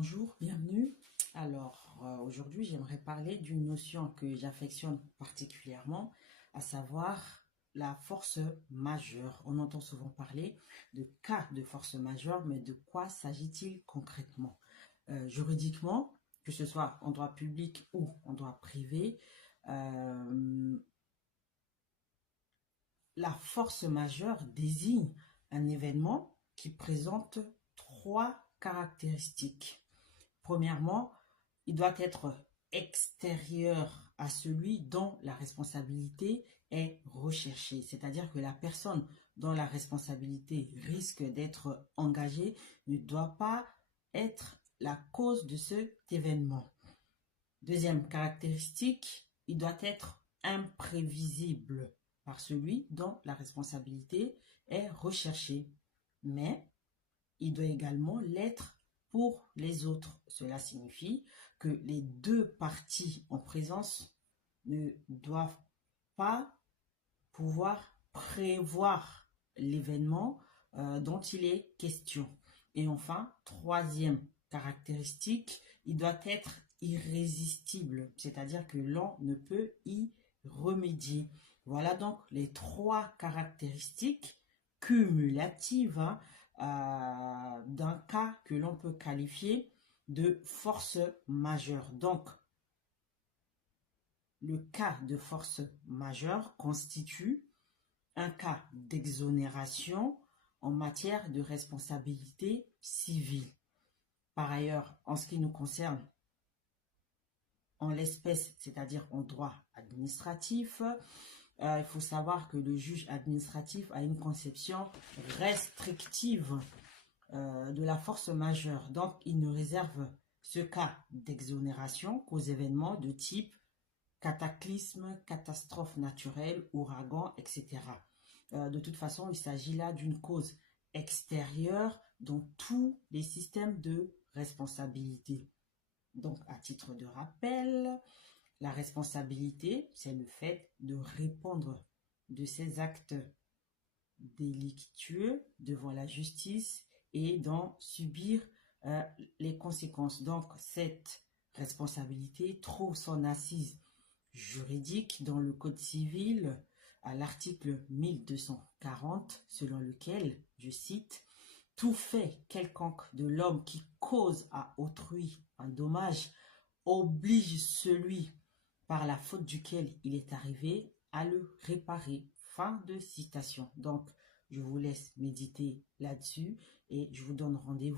Bonjour, bienvenue. Alors, aujourd'hui, j'aimerais parler d'une notion que j'affectionne particulièrement, à savoir la force majeure. On entend souvent parler de cas de force majeure, mais de quoi s'agit-il concrètement? Juridiquement, que ce soit en droit public ou en droit privé, la force majeure désigne un événement qui présente trois caractéristiques. Premièrement, il doit être extérieur à celui dont la responsabilité est recherchée. C'est-à-dire que la personne dont la responsabilité risque d'être engagée ne doit pas être la cause de cet événement. Deuxième caractéristique, il doit être imprévisible par celui dont la responsabilité est recherchée. Mais il doit également l'être pour les autres. Cela signifie que les deux parties en présence ne doivent pas pouvoir prévoir l'événement dont il est question. Et enfin, troisième caractéristique, il doit être irrésistible, c'est-à-dire que l'on ne peut y remédier. Voilà donc les trois caractéristiques cumulatives d'un cas que l'on peut qualifier de force majeure. Donc, le cas de force majeure constitue un cas d'exonération en matière de responsabilité civile. Par ailleurs, en ce qui nous concerne, en l'espèce, c'est-à-dire en droit administratif, il faut savoir que le juge administratif a une conception restrictive de la force majeure. Donc, il ne réserve ce cas d'exonération qu'aux événements de type cataclysme, catastrophe naturelle, ouragan, etc. De toute façon, il s'agit là d'une cause extérieure dans tous les systèmes de responsabilité. Donc, à titre de rappel, la responsabilité, c'est le fait de répondre de ces actes délictueux devant la justice et d'en subir les conséquences. Donc, cette responsabilité trouve son assise juridique dans le Code civil à l'article 1240, selon lequel, je cite, « Tout fait quelconque de l'homme qui cause à autrui un dommage oblige celui par la faute duquel il est arrivé à le réparer. » Fin de citation. Donc, je vous laisse méditer là-dessus et je vous donne rendez-vous